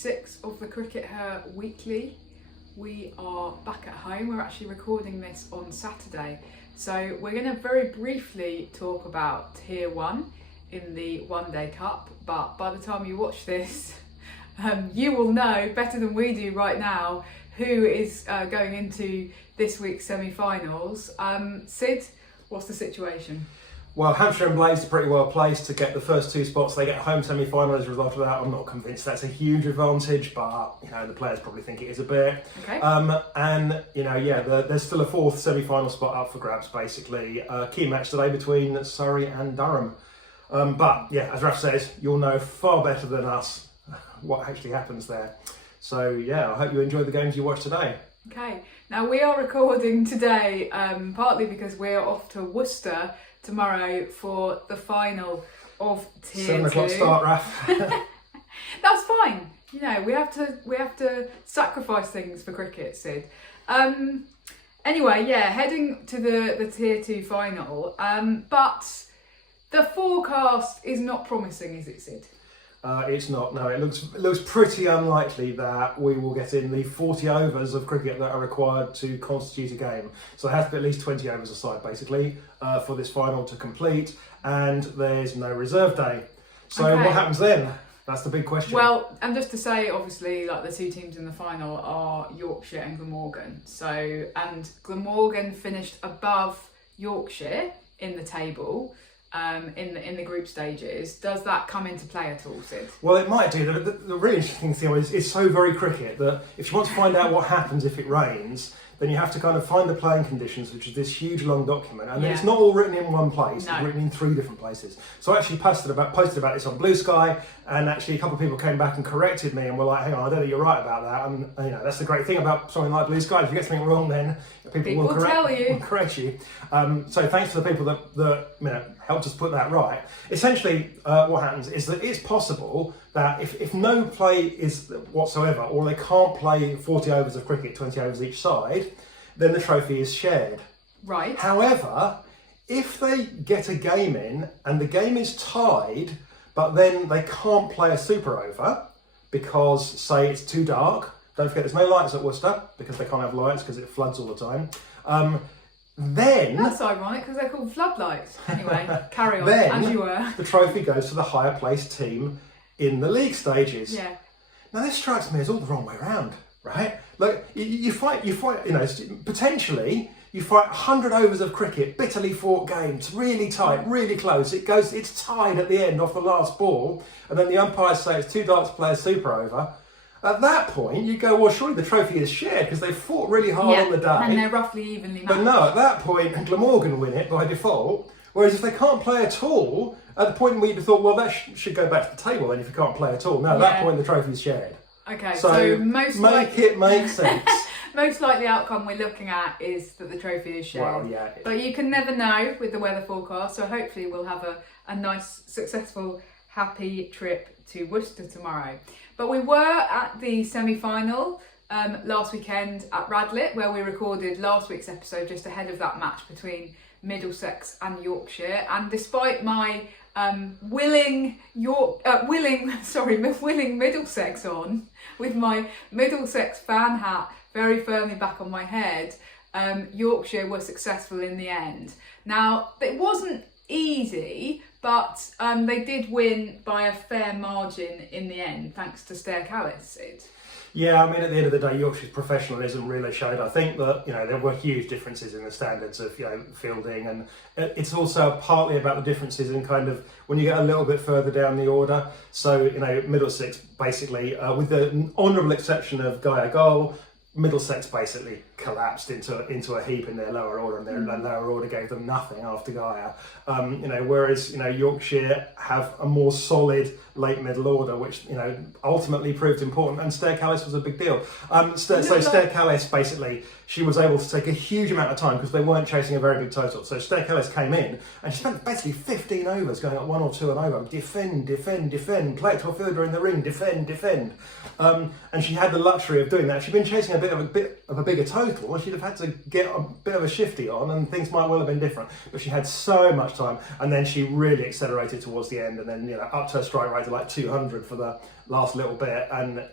26 of the CRICKETher Weekly. We are back at home. We're actually recording this on Saturday. So we're going to very briefly talk about Tier 1 in the One Day Cup. But by the time you watch this, you will know better than we do right now who is going into this week's semi-finals. Sid, what's the situation? Well, Hampshire and Blaze are pretty well placed to get the first two spots. They get a home semi-final as a result of that. I'm not convinced that's a huge advantage, but the players probably think it is a bit. Okay. And there's still a fourth semi-final spot up for grabs. Basically, key match today between Surrey and Durham. But yeah, as Raf says, you'll know far better than us what actually happens there. So yeah, I hope you enjoyed the games you watched today. Okay. Now we are recording today partly because we're off to Worcester tomorrow for the final of Tier 2. 7 o'clock start, Raf. That's fine. We have to sacrifice things for cricket, Sid. Anyway, yeah, heading to the Tier 2 final. But the forecast is not promising, is it, Sid? It's not. No, it looks pretty unlikely that we will get in the 40 overs of cricket that are required to constitute a game. So there has to be at least 20 overs aside, basically, for this final to complete. And there's no reserve day. So Okay. What happens then? That's the big question. Well, and just to say, obviously, like the two teams in the final are Yorkshire and Glamorgan. And Glamorgan finished above Yorkshire in the table. In the group stages. Does that come into play at all, Sid? Well, it might do. The really interesting thing is it's so very cricket that if you want to find out what happens if it rains, then you have to kind of find the playing conditions, which is this huge long document, and then it's not all written in one place. No. It's written in 3 different places. So I actually posted about this on Blue Sky, and actually a couple of people came back and corrected me and were like, hang on, I don't think you're right about that. And that's the great thing about something like Blue Sky. If you get something wrong, then people will correct you. So thanks to the people that helped us put that right. Essentially, what happens is that it's possible that if no play is whatsoever, or they can't play 40 overs of cricket, 20 overs each side, then the trophy is shared. Right. However, if they get a game in and the game is tied, but then they can't play a super over because, say, it's too dark. Don't forget, there's no lights at Worcester because they can't have lights because it floods all the time. Then that's ironic because they're called floodlights. Anyway, carry on then as you were. The trophy goes to the higher placed team in the league stages. Yeah. Now this strikes me as all the wrong way around, right? Like you fight. Potentially you fight 100 overs of cricket, bitterly fought games, really tight, really close. It's tied at the end off the last ball, and then the umpires say it's too dark to play a super over. At that point, you go, well, surely the trophy is shared because they fought really hard on the day. And they're roughly evenly matched. But no, at that point, Glamorgan win it by default. Whereas if they can't play at all, at the point where you thought, well, that should go back to the table then if you can't play at all. No, at that point, the trophy is shared. Okay, so it make sense. Most likely outcome we're looking at is that the trophy is shared. Well, yeah. But you can never know with the weather forecast, so hopefully we'll have a nice, successful, happy trip to Worcester tomorrow. But we were at the semi-final last weekend at Radlett, where we recorded last week's episode just ahead of that match between Middlesex and Yorkshire. And despite my willing Middlesex on, with my Middlesex fan hat very firmly back on my head, Yorkshire were successful in the end. Now, it wasn't easy, but they did win by a fair margin in the end, thanks to Stair Callis, Sid. Yeah, I mean, at the end of the day, Yorkshire's professionalism really showed. I think that, there were huge differences in the standards of, fielding, and it's also partly about the differences in kind of when you get a little bit further down the order. So, Middlesex basically, with the honourable exception of Gaia Goal, Middlesex basically collapsed into a heap in their lower order, and their lower order gave them nothing after Gaia. Whereas Yorkshire have a more solid late middle order, which ultimately proved important. And Stair Callis was a big deal. Stair Callis basically, she was able to take a huge amount of time because they weren't chasing a very big total. So Stair Callis came in and she spent basically 15 overs going up 1 or 2 and over. Defend, play it to a fielder in the ring, defend. And she had the luxury of doing that. She'd been chasing a bit a bigger total, she'd have had to get a bit of a shifty on, and things might well have been different. But she had so much time, and then she really accelerated towards the end, and then upped her strike rate to like 200 for the last little bit, and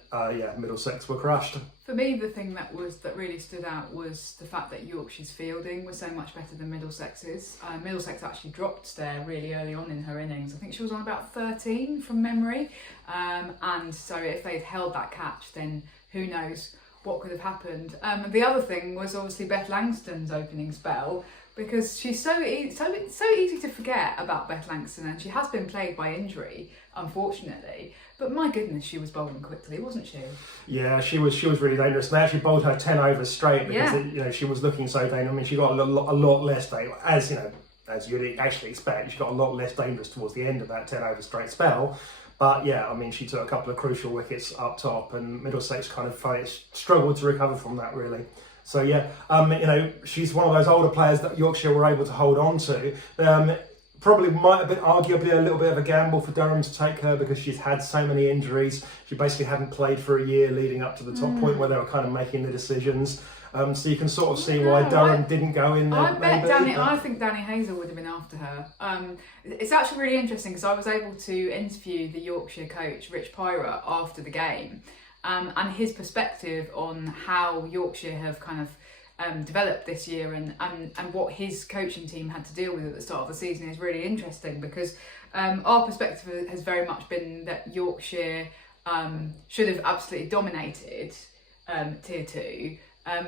Middlesex were crushed. For me, the thing that really stood out was the fact that Yorkshire's fielding was so much better than Middlesex's. Middlesex actually dropped there really early on in her innings. I think she was on about 13 from memory, and so if they'd held that catch, then who knows what could have happened. The other thing was obviously Beth Langston's opening spell, because she's so easy to forget about Beth Langston, and she has been plagued by injury, unfortunately. But my goodness, she was bowling quickly, wasn't she? Yeah, she was really dangerous. They actually bowled her 10 overs straight because she was looking so dangerous. I mean, she got a lot less dangerous, as you'd actually expect. She got a lot less dangerous towards the end of that 10 over straight spell. But yeah, I mean, she took a couple of crucial wickets up top, and Middlesex kind of struggled to recover from that, really. So yeah, she's one of those older players that Yorkshire were able to hold on to. Probably might have been arguably a little bit of a gamble for Durham to take her, because she's had so many injuries. She basically hadn't played for a year leading up to the top point where they were kind of making the decisions. So you can sort of see why Durham didn't go in there. I think Danny Hazel would have been after her. It's actually really interesting because I was able to interview the Yorkshire coach, Rich Pyra, after the game, and his perspective on how Yorkshire have kind of developed this year and what his coaching team had to deal with at the start of the season is really interesting, because our perspective has very much been that Yorkshire should have absolutely dominated Tier 2.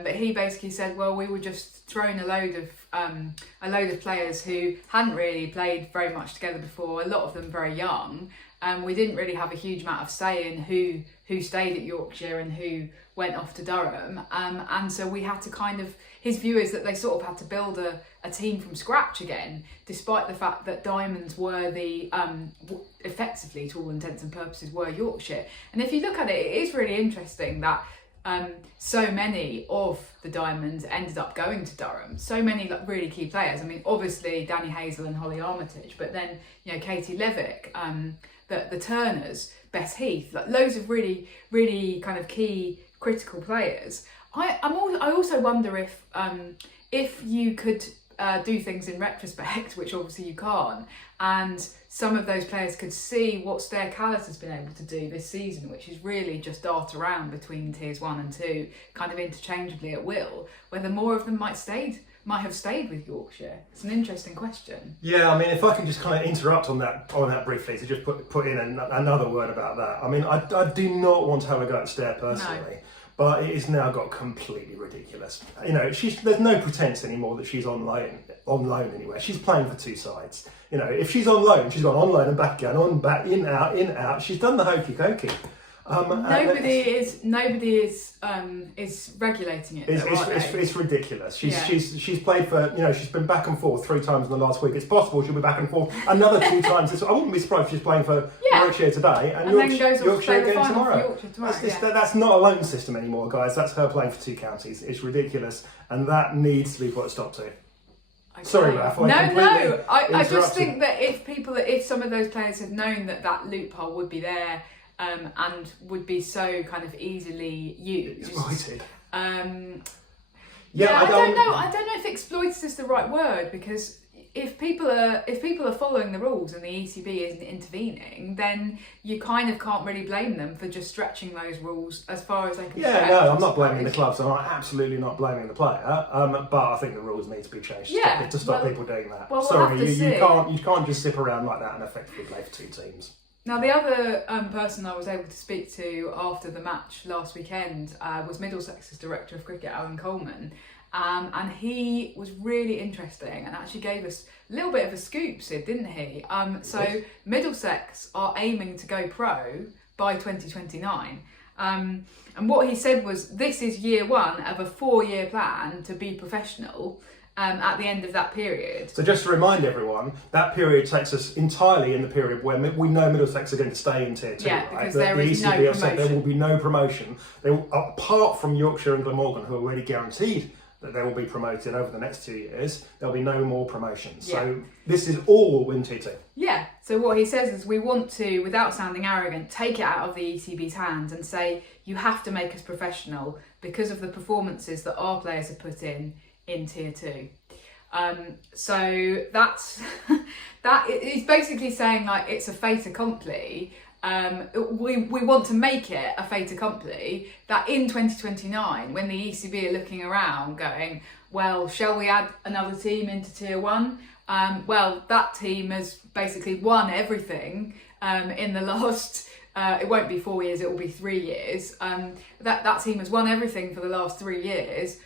But he basically said, well, we were just throwing a load of players who hadn't really played very much together before, a lot of them very young. We didn't really have a huge amount of say in who stayed at Yorkshire and who went off to Durham. And so we had to his view is that they sort of had to build a team from scratch again, despite the fact that Diamonds were effectively, to all intents and purposes, were Yorkshire. And if you look at it, it is really interesting that so many of the Diamonds ended up going to Durham. So many really key players. I mean, obviously Danny Hazel and Holly Armitage, but then Katie Levick, the Turners, Bess Heath, loads of really, really kind of key critical players. I also wonder if you could do things in retrospect, which obviously you can't, and some of those players could see what Stair Callis has been able to do this season, which is really just dart around between tiers 1 and 2, kind of interchangeably at will, whether more of them might have stayed with Yorkshire. It's an interesting question. Yeah, I mean, if I can just kind of interrupt on that briefly to just put in another word about that. I mean, I do not want to have a go at Stair personally. No. But it has now got completely ridiculous. There's no pretense anymore that she's on loan anywhere. She's playing for two sides. If she's on loan, she's gone on loan and back again, on, back, in, out. She's done the hokey cokey. Nobody is regulating it. It's ridiculous. She's played for she's been back and forth 3 times in the last week. It's possible she'll be back and forth another 2 times. I wouldn't be surprised if she's playing for Yorkshire today and Yorkshire again tomorrow. That's not a loan system anymore, guys. That's her playing for 2 counties. It's ridiculous, and that needs to be put a stop to. Okay. Sorry, Raf. I just think that if some of those players had known that loophole would be there. And would be so kind of easily used. Exploited. I don't know. I don't know if exploited is the right word, because if people are following the rules and the ECB isn't intervening, then you kind of can't really blame them for just stretching those rules as far as they can. Yeah, no, I'm not blaming the clubs, and I'm absolutely not blaming the player. But I think the rules need to be changed to stop people doing that. Well, sorry, you can't just zip around like that and effectively play for 2 teams. Now, the other person I was able to speak to after the match last weekend was Middlesex's director of cricket, Alan Coleman, and he was really interesting and actually gave us a little bit of a scoop, Sid, didn't he? So Middlesex are aiming to go pro by 2029. And what he said was, this is year 1 of a 4-year plan to be professional. At the end of that period. So just to remind everyone, that period takes us entirely in the period where we know Middlesex are going to stay in Tier 2. Yeah, right? because there is no promotion. There will be no promotion. Apart from Yorkshire and Glamorgan, who are already guaranteed that they will be promoted over the next 2 years, there'll be no more promotions. Yeah. So this is all in Tier 2. Yeah, so what he says is we want to, without sounding arrogant, take it out of the ECB's hands and say, you have to make us professional because of the performances that our players have put in Tier 2. So that's that is basically saying, like, it's a fait accompli. We want to make it a fait accompli that in 2029, when the ECB are looking around going, well, shall we add another team into Tier 1? Well, that team has basically won everything in the last, it won't be 4 years, it will be 3 years. That team has won everything for the last 3 years.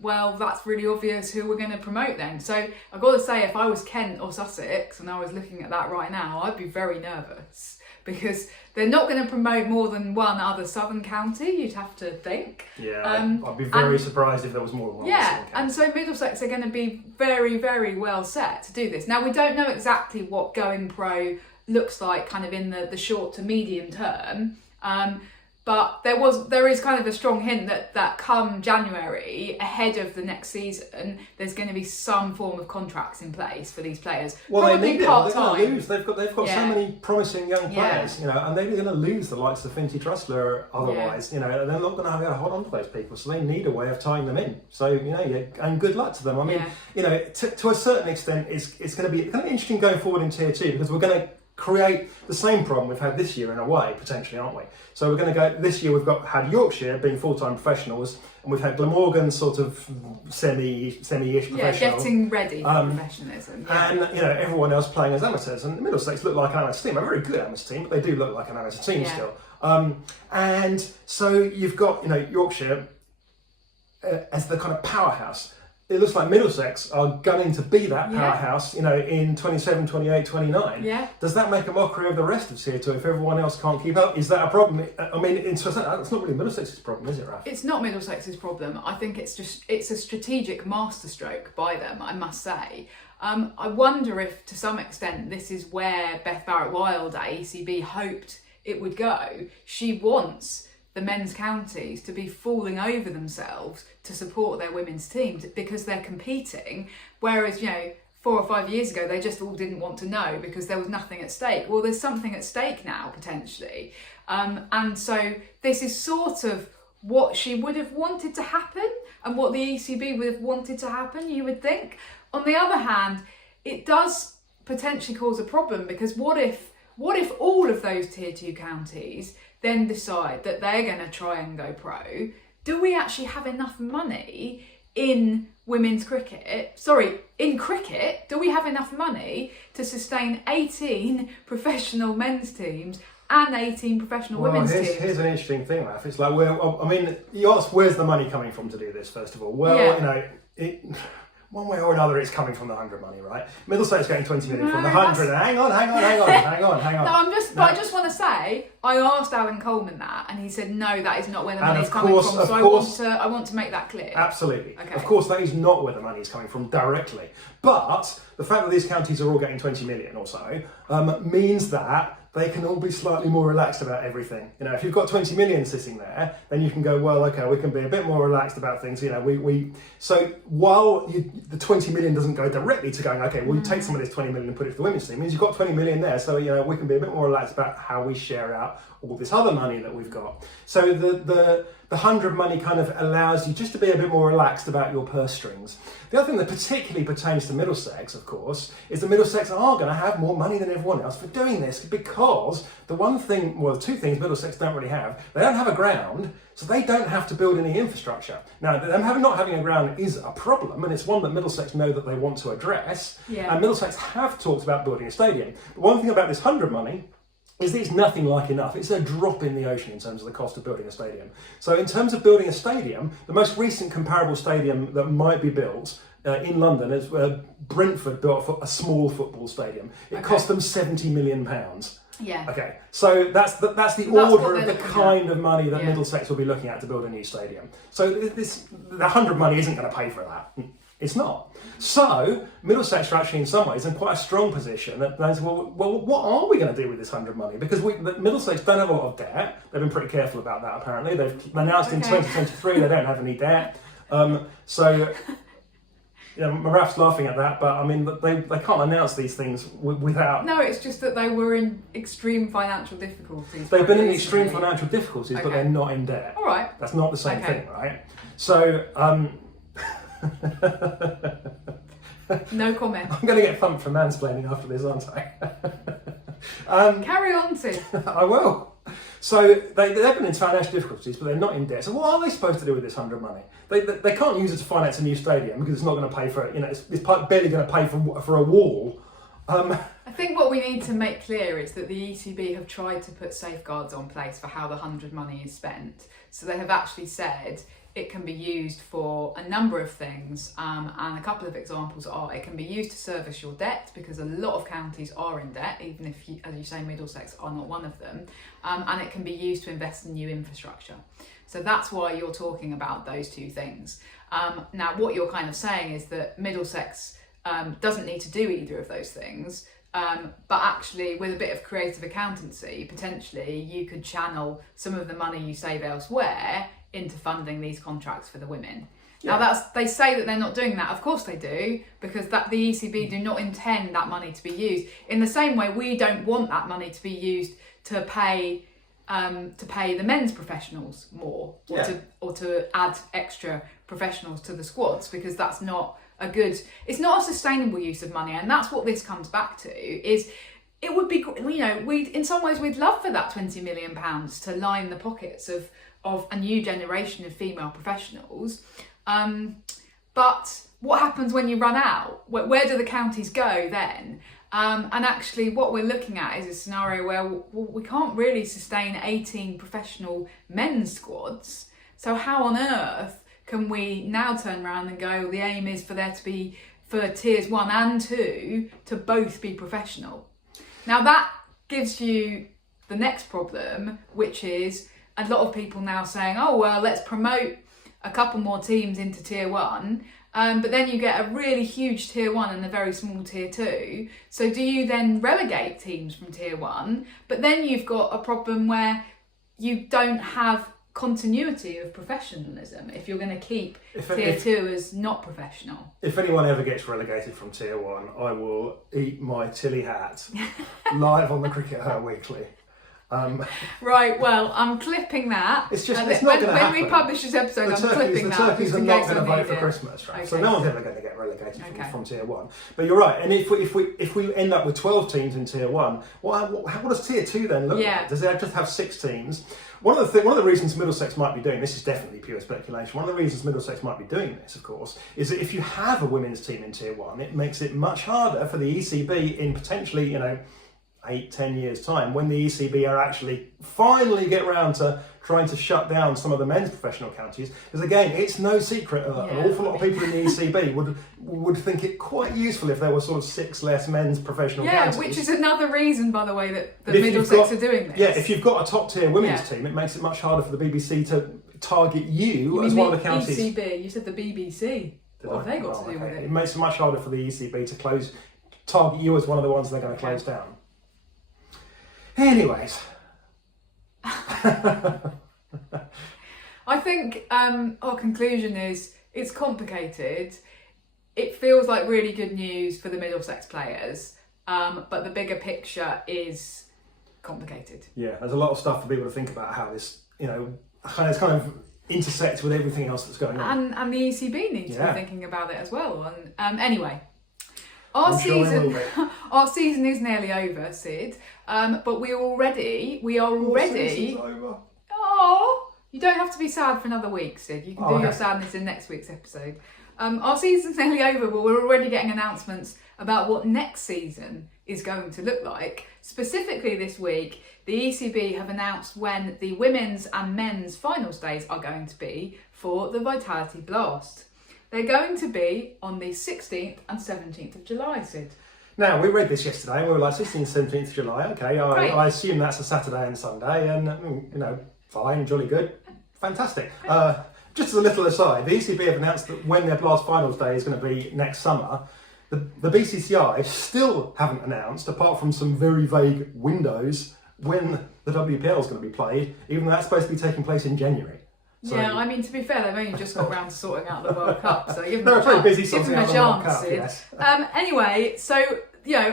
Well, that's really obvious who we're going to promote then. So I've got to say, if I was Kent or Sussex and I was looking at that right now, I'd be very nervous because they're not going to promote more than one other southern county, you'd have to think. Yeah, I'd be very surprised if there was more than one. Yeah, and so Middlesex are going to be very, very well set to do this. Now, we don't know exactly what going pro looks like kind of in the short to medium term. But there is kind of a strong hint that come January, ahead of the next season, there's going to be some form of contracts in place for these players. Well, probably they need part-time. They're going to lose. They've got so many promising young players, you know, and they're going to lose the likes of Finty Trussler otherwise. You know, they're not going to have to hold on to those people, so they need a way of tying them in. So, you know, and good luck to them. I mean, you know, to a certain extent, it's going to be kind of interesting going forward in Tier 2 because we're going to create the same problem we've had this year in a way, potentially, aren't we? So we're going to go, this year we've had Yorkshire being full-time professionals, and we've had Glamorgan sort of semi-ish professional. Yeah, getting ready for professionalism. Yeah. And, you know, everyone else playing as amateurs. And Middlesex look like an amateur team, a very good amateur team, but they do look like an amateur team still. And so you've got, you know, Yorkshire as the kind of powerhouse. It looks like Middlesex are gunning to be that powerhouse, you know, in 27, 28, 29. Yeah. Does that make a mockery of the rest of Tier 2 if everyone else can't keep up? Is that a problem? I mean, it's not really Middlesex's problem, is it, Raf? It's not Middlesex's problem. I think it's a strategic masterstroke by them, I must say. I wonder if, to some extent, this is where Beth Barrett-Wild at ECB hoped it would go. She wants the men's counties to be falling over themselves to support their women's teams because they're competing, whereas, you know, 4 or 5 years ago they just all didn't want to know because there was nothing at stake. Well, there's something at stake now potentially, and so this is sort of what she would have wanted to happen and what the ECB would have wanted to happen, you would think. On the other hand, it does potentially cause a problem because what if all of those Tier 2 counties then decide that they're going to try and go pro? Do we actually have enough money in women's cricket? Sorry, in cricket, do we have enough money to sustain 18 professional men's teams and 18 professional women's teams? Here's an interesting thing, Raf. It's like, I mean, you ask where's the money coming from to do this, first of all. Well, you know, one way or another, it's coming from the 100 money, right? Middlesex getting 20 million from the 100. Hang on. No, but I just want to say, I asked Alan Coleman that, and he said, no, that is not where the money is coming from. So I want to make that clear. Absolutely. Okay. Of course, that is not where the money is coming from directly. But the fact that these counties are all getting 20 million or so means that they can all be slightly more relaxed about everything. You know, if you've got 20 million sitting there, then you can go, well, okay, we can be a bit more relaxed about things. You know, so while the 20 million doesn't go directly to going, okay, we'll take some of this 20 million and put it to the women's team, it means you've got 20 million there. So, you know, we can be a bit more relaxed about how we share out all this other money that we've got. So the 100 money kind of allows you just to be a bit more relaxed about your purse strings. The other thing that particularly pertains to Middlesex, of course, is that Middlesex are going to have more money than everyone else for doing this because the two things Middlesex don't really have, they don't have a ground, so they don't have to build any infrastructure. Now, them not having a ground is a problem, and it's one that Middlesex know that they want to address. Yeah. And Middlesex have talked about building a stadium. But one thing about this 100 money is that it's nothing like enough. It's a drop in the ocean in terms of the cost of building a stadium. So in terms of building a stadium, the most recent comparable stadium that might be built in London is Brentford built a small football stadium. It cost them £70 million. Yeah. Okay. So that's the order of the kind of money that Middlesex will be looking at to build a new stadium. So the 100 money isn't going to pay for that. It's not. So Middlesex are actually in some ways in quite a strong position that they say, well, what are we going to do with this 100 money? Because Middlesex don't have a lot of debt. They've been pretty careful about that apparently. They've announced in 2023 they don't have any debt. So, Maraf's laughing at that, but I mean, they can't announce these things without... No, it's just that they were in extreme financial difficulties. They've been in extreme financial difficulties, Okay. but they're not in debt. All right. That's not the same Okay. thing, right? So, No comment. I'm going to get thumped for mansplaining after this, aren't I? Carry on, Sid. I will. So they've been in financial difficulties, but they're not in debt. So what are they supposed to do with this 100 money? They can't use it to finance a new stadium because it's not going to pay for it. It's barely going to pay for a wall. I think what we need to make clear is that the ECB have tried to put safeguards on place for how the 100 money is spent. So they have actually said it can be used for a number of things, and a couple of examples are it can be used to service your debt, because a lot of counties are in debt, even if, as you say, Middlesex are not one of them, and it can be used to invest in new infrastructure. So that's why you're talking about those two things. Now, what you're kind of saying is that Middlesex doesn't need to do either of those things, but actually with a bit of creative accountancy, potentially you could channel some of the money you save elsewhere into funding these contracts for the women. Yeah. Now they say that they're not doing that. Of course they do, because the ECB do not intend that money to be used. In the same way, we don't want that money to be used to pay the men's professionals more, or to add extra professionals to the squads, because that's not it's not a sustainable use of money. And that's what this comes back to, is it would be, in some ways we'd love for that £20 million to line the pockets of a new generation of female professionals. But what happens when you run out? Where do the counties go then? And actually what we're looking at is a scenario where we can't really sustain 18 professional men's squads. So how on earth can we now turn around and go, the aim is for there to be, for tiers 1 and 2 to both be professional? Now that gives you the next problem, which is a lot of people now saying, oh, well, let's promote a couple more teams into tier 1. But then you get a really huge tier 1 and a very small tier 2. So do you then relegate teams from tier 1? But then you've got a problem where you don't have continuity of professionalism if you're going to keep tier 2 as not professional. If anyone ever gets relegated from tier 1, I will eat my Tilly hat live on the CRICKETher weekly. Right, well, I'm clipping that. It's just it's not going to happen. When we publish this episode, I'm clipping that. The turkeys are not going to vote for Christmas, right? Okay. So no one's ever going to get relegated from tier 1. But you're right. And if we end up with 12 teams in tier 1, what does tier 2 then look like? Does it just have 6 teams? One of the reasons Middlesex might be doing this is definitely pure speculation. One of the reasons Middlesex might be doing this, of course, is that if you have a women's team in tier 1, it makes it much harder for the ECB in potentially 8-10 years time, when the ECB are actually finally get round to trying to shut down some of the men's professional counties. Because again, it's no secret that an awful lot of people in the ECB would think it quite useful if there were sort of 6 less men's professional counties. Yeah, which is another reason, by the way, that Middlesex are doing this. Yeah, if you've got a top tier women's team, it makes it much harder for the BBC to target you as one of the counties. ECB, you said the BBC. What have they got to do with it? It makes it much harder for the ECB to target you as one of the ones they're going to close down. Anyways. I think our conclusion is it's complicated. It feels like really good news for the Middlesex players, but the bigger picture is complicated. Yeah, there's a lot of stuff for people to think about how this, it's kind of intersects with everything else that's going on. And the ECB needs to be thinking about it as well. And anyway. Our season is nearly over, Sid. But we are already. Over. Oh, you don't have to be sad for another week, Sid. You can do your sadness in next week's episode. Our season's nearly over, but we're already getting announcements about what next season is going to look like. Specifically this week, the ECB have announced when the women's and men's finals days are going to be for the Vitality Blast. They're going to be on the 16th and 17th of July, Sid. Now, we read this yesterday and we were like, 16th and 17th of July, okay, I assume that's a Saturday and Sunday, and, fine, jolly good, fantastic. Just as a little aside, the ECB have announced that when their Blast Finals Day is going to be next summer, the BCCI still haven't announced, apart from some very vague windows, when the WPL is going to be played, even though that's supposed to be taking place in January. So, yeah, I mean, to be fair, they've only just got around to sorting out the World Cup, so give them they're a very chance. busy Give sorting them a out the World chance, Cup, Sid. yes. Anyway, so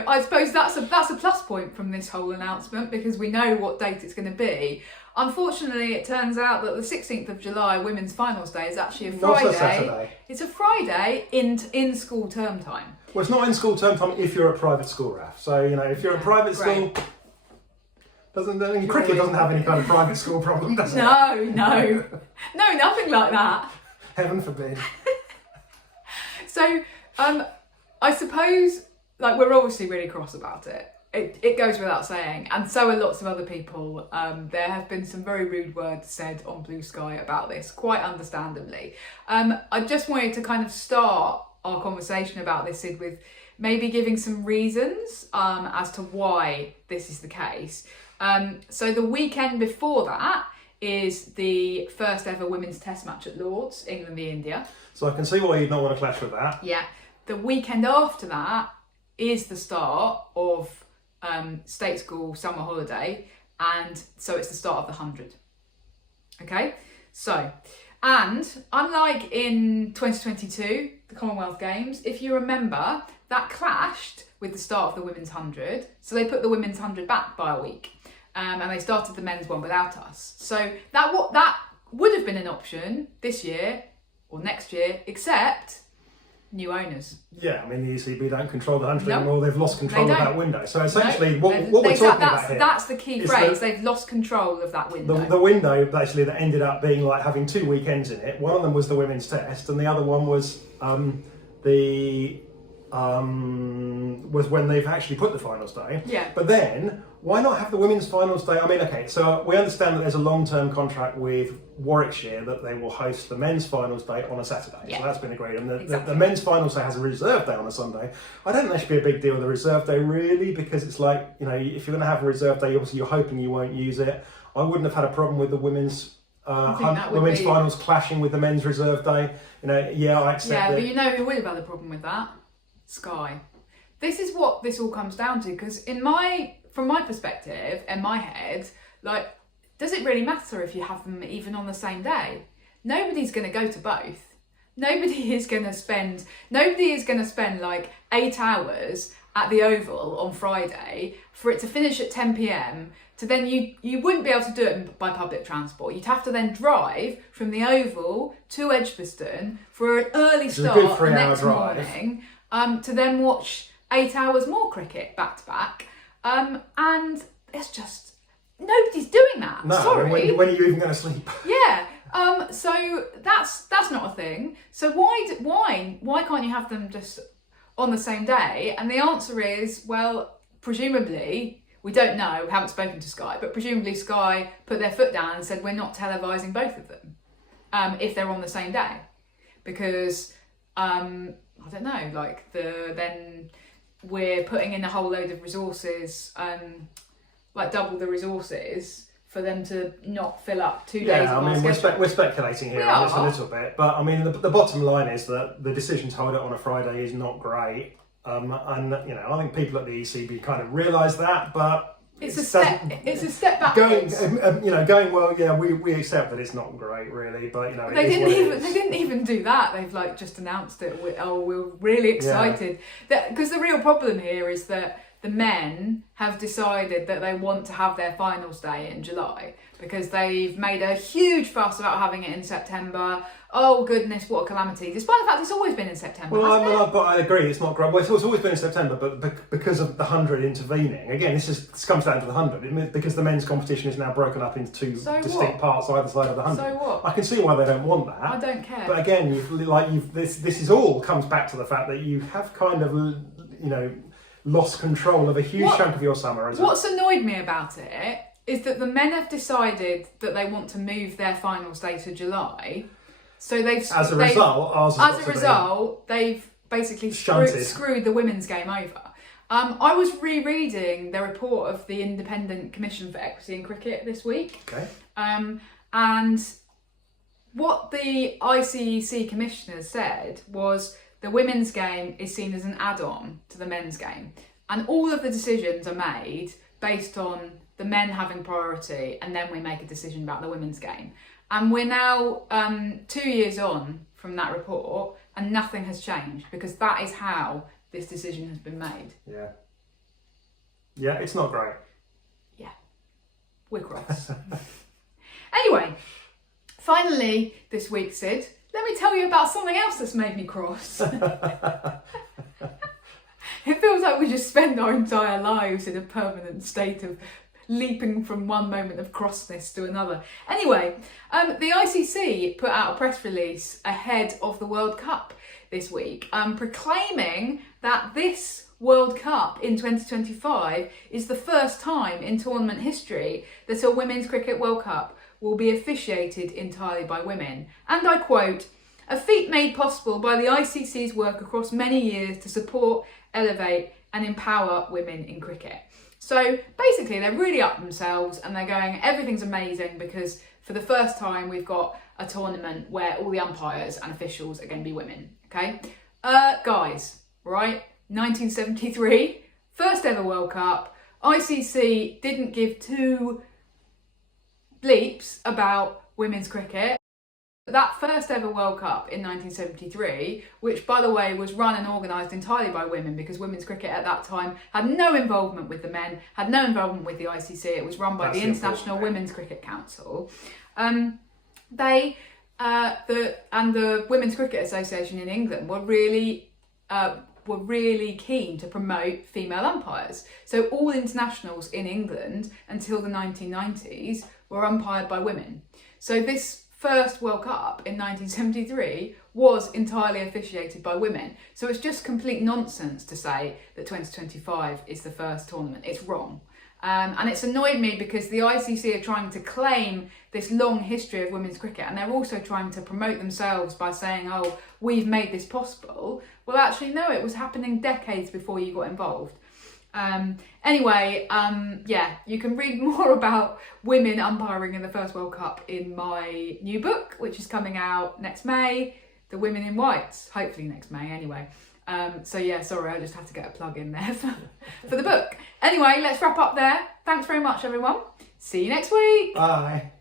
I suppose that's a plus point from this whole announcement because we know what date it's going to be. Unfortunately, it turns out that the 16th of July, Women's Finals Day, is actually a Friday. Not a Saturday. It's a Friday in school term time. Well, it's not in school term time if you're at private school, Raf. So, if you're at private school, cricket doesn't have any kind of private school problem, does it? No, nothing like that. Heaven forbid. So, I suppose, we're obviously really cross about it. It goes without saying, and so are lots of other people. There have been some very rude words said on Blue Sky about this, quite understandably. I just wanted to kind of start our conversation about this, Sid, with maybe giving some reasons as to why this is the case. So the weekend before that is the first ever women's test match at Lord's, England v India. So I can see why you'd not want to clash with that. Yeah. The weekend after that is the start of state school summer holiday, and so it's the start of the 100. Okay, so, and unlike in 2022, the Commonwealth Games, if you remember, that clashed with the start of the women's 100, so they put the women's 100 back by a week, and they started the men's one without us. So that would have been an option this year or next year, except new owners. Yeah, I mean, the ECB don't control the 100 Nope. anymore. They've lost control of that window. So essentially, what we're talking about here... That's the key phrase. They've lost control of that window. The window, basically, that ended up being like having 2 weekends in it. One of them was the women's test, and the other one was was when they've actually put the finals day. Yeah. But then, why not have the women's finals day? I mean, okay, so we understand that there's a long-term contract with Warwickshire that they will host the men's finals day on a Saturday. Yeah. So that's been agreed. And Exactly. the men's finals day has a reserve day on a Sunday. I don't think there should be a big deal with the reserve day, really, because it's like, if you're going to have a reserve day, obviously you're hoping you won't use it. I wouldn't have had a problem with the women's finals clashing with the men's reserve day. I accept Yeah, that. but you know who would have had a problem with that? Sky. This is what this all comes down to, because from my perspective, in my head, does it really matter if you have them even on the same day? Nobody's going to go to both. Nobody is going to spend 8 hours at the Oval on Friday for it to finish at 10 p.m. to then you wouldn't be able to do it by public transport. You'd have to then drive from the Oval to Edgbaston for an early start the next morning to then watch 8 hours more cricket back to back. And it's just, nobody's doing that. No, sorry. when are you even going to sleep? Yeah. So that's not a thing. So why can't you have them just on the same day? And the answer is, well, presumably, we don't know, we haven't spoken to Sky, but presumably Sky put their foot down and said, we're not televising both of them if they're on the same day. Because, I don't know, then we're putting in a whole load of resources, double the resources, for them to not fill up 2 days of our schedule. We're speculating here on this a little bit, but I mean, the bottom line is that the decision to hold it on a Friday is not great. And I think people at the ECB kind of realise that, but it's a step backwards. Going well. Yeah, we accept that it's not great, really, but they didn't even do that. They've just announced it. We're really excited because the real problem here is that the men have decided that they want to have their finals day in July because they've made a huge fuss about having it in September. Oh goodness, what a calamity! Despite the fact it's always been in September. But I agree, it's not great. Well, it's always been in September, but because of the 100 intervening, again, this comes down to the 100 because the men's competition is now broken up into two distinct parts either side of the 100. So what? I can see why they don't want that. I don't care. But again, this is all comes back to the fact that you have kind of lost control of a huge chunk of your summer. What's annoyed me about it is that the men have decided that they want to move their finals day to July. So they've they've basically screwed the women's game over. I was rereading the report of the Independent Commission for Equity in Cricket this week. Okay. And what the ICC commissioners said was the women's game is seen as an add-on to the men's game. And all of the decisions are made based on the men having priority, and then we make a decision about the women's game. And we're now 2 years on from that report, and nothing has changed, because that is how this decision has been made. Yeah. Yeah, it's not great. Yeah, we're cross. Anyway, finally this week, Sid, let me tell you about something else that's made me cross. It feels like we just spend our entire lives in a permanent state of leaping from one moment of crossness to another. Anyway, the ICC put out a press release ahead of the World Cup this week, proclaiming that this World Cup in 2025 is the first time in tournament history that a Women's Cricket World Cup will be officiated entirely by women. And I quote, "A feat made possible by the ICC's work across many years to support, elevate and empower women in cricket." So basically they're really up themselves and they're going, everything's amazing because for the first time we've got a tournament where all the umpires and officials are going to be women, okay? Guys, right, 1973, first ever World Cup, ICC didn't give two bleeps about women's cricket. That first ever World Cup in 1973, which by the way was run and organised entirely by women, because women's cricket at that time had no involvement with the men, had no involvement with the ICC, it was run by the International Women's Cricket Council. The Women's Cricket Association in England were really keen to promote female umpires. So all internationals in England until the 1990s were umpired by women. So this first World Cup in 1973 was entirely officiated by women. So it's just complete nonsense to say that 2025 is the first tournament. It's wrong. And it's annoyed me because the ICC are trying to claim this long history of women's cricket, and they're also trying to promote themselves by saying, oh, we've made this possible. Well, actually, no, it was happening decades before you got involved. Anyway, yeah, you can read more about women umpiring in the first World Cup in my new book, which is coming out next May, The Women in Whites, hopefully next May anyway. So yeah, sorry, I just had to get a plug in there for the book. Anyway, let's wrap up there. Thanks very much, everyone. See you next week. Bye.